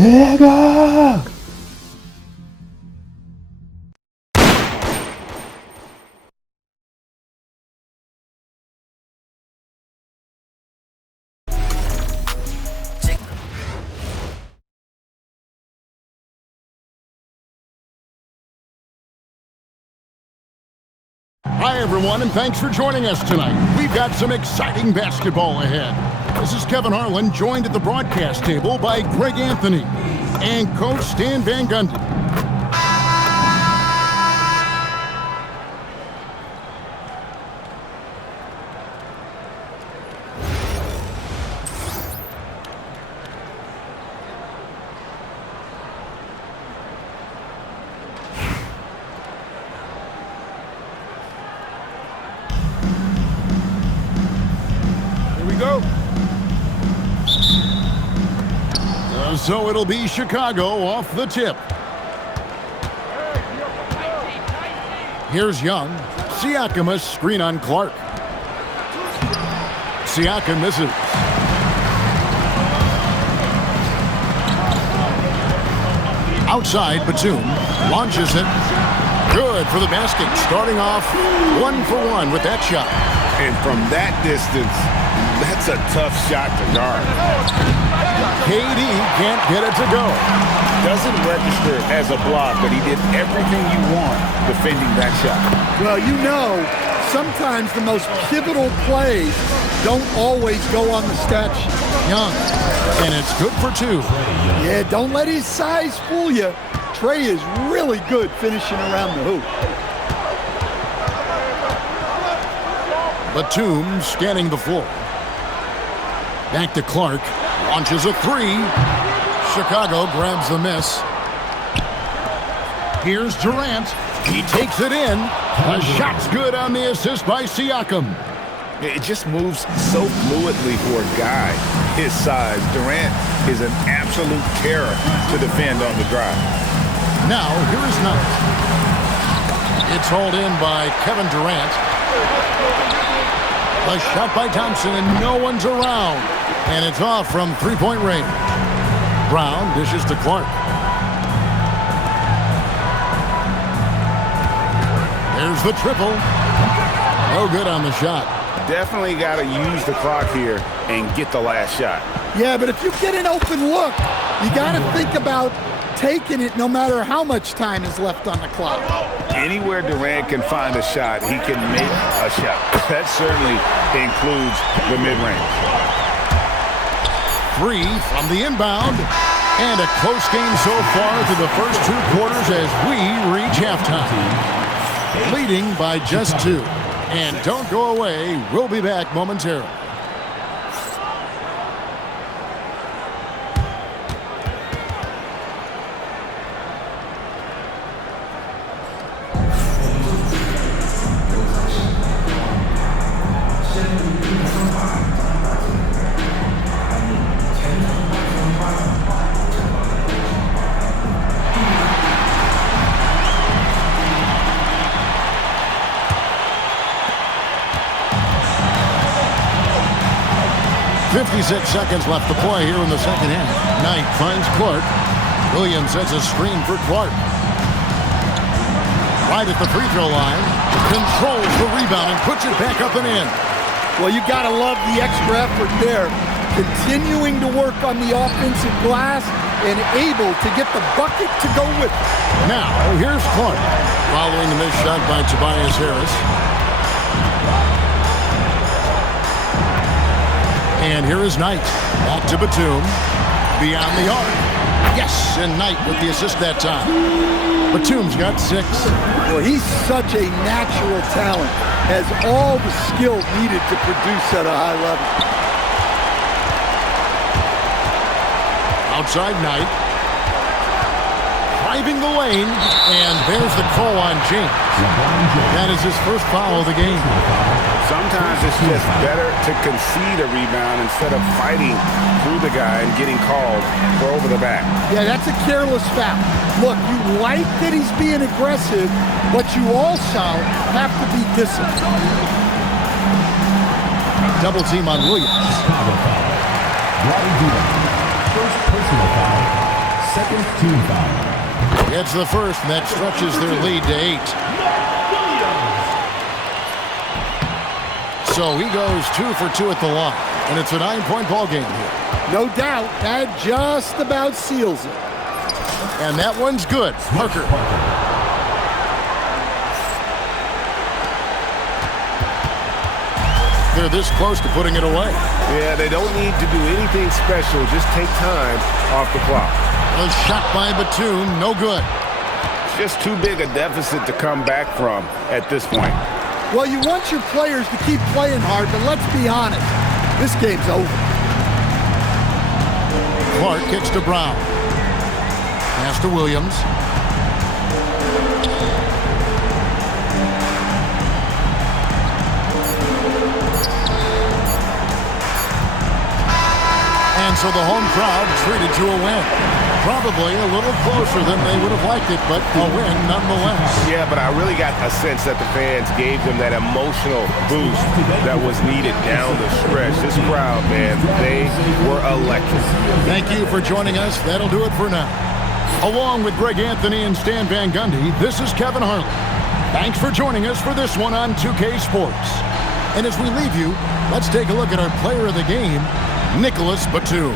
내가 Hi, everyone, and thanks for joining us tonight. We've got some exciting basketball ahead. This is Kevin Harlan, joined at the broadcast table by Greg Anthony and Coach Stan Van Gundy. Go. So it'll be Chicago off the tip. Here's Young. Siakam, a screen on Clark. Siakam misses. Outside, Batum launches it. Good for the basket. Starting off 1 for 1 with that shot. And from that distance, that's a tough shot to guard. KD can't get it to go. Doesn't register as a block, but he did everything you want defending that shot. Well, you know, sometimes the most pivotal plays don't always go on the stat sheet. Young, and it's good for 2. Yeah, don't let his size fool you. Trey is really good finishing around the hoop. Batum scanning the floor. Back to Clark. Launches a 3. Chicago grabs the miss. Here's Durant. He takes it in. A shot's good on the assist by Siakam. It just moves so fluidly for a guy his size. Durant is an absolute terror to defend on the drive. Now, here is Knight. It's hauled in by Kevin Durant. A shot by Thompson, and no one's around. And it's off from three-point range. Brown dishes to Clark. There's the triple. No good on the shot. Definitely got to use the clock here and get the last shot. Yeah, but if you get an open look, you got to think about taking it no matter how much time is left on the clock. Anywhere Durant can find a shot, he can make a shot. That certainly includes the mid-range. 3 from the inbound. And a close game so far through the first 2 quarters as we reach halftime. Leading by just 2. And don't go away. We'll be back momentarily. Seconds left to play here in the second half. Knight finds Clark. Williams sets a screen for Clark. Right at the free throw line. Controls the rebound and puts it back up and in. Well, you got to love the extra effort there. Continuing to work on the offensive glass and able to get the bucket to go with it. Now, here's Clark. Following the missed shot by Tobias Harris. And here is Knight. Back to Batum. Beyond the arc. Yes, and Knight with the assist that time. Batum's got 6. Well, he's such a natural talent. Has all the skill needed to produce at a high level. Outside Knight. Driving the lane. And there's the call on James. That is his first foul of the game. Sometimes it's just better to concede a rebound instead of fighting through the guy and getting called for over the back. Yeah, that's a careless foul. Look, you like that he's being aggressive, but you also have to be disciplined. Double team on Williams. First personal foul Second team foul. Gets the first, and that stretches their lead to 8. So he goes 2 for 2 at the line, and it's a 9-point ball game here. No doubt, that just about seals it. And that one's good. Parker. They're this close to putting it away. Yeah, they don't need to do anything special. Just take time off the clock. A shot by Batum, no good. It's just too big a deficit to come back from at this point. Well, you want your players to keep playing hard, but let's be honest. This game's over. Clark kicks to Brown. Pass to Williams. And so the home crowd treated to a win. Probably a little closer than they would have liked it, but a win nonetheless. Yeah, but I really got a sense that the fans gave them that emotional boost that was needed down the stretch. This crowd, man, they were electric. Thank you for joining us. That'll do it for now. Along with Greg Anthony and Stan Van Gundy, this is Kevin Harlan. Thanks for joining us for this one on 2K Sports. And as we leave you, let's take a look at our player of the game, Nicholas Batum.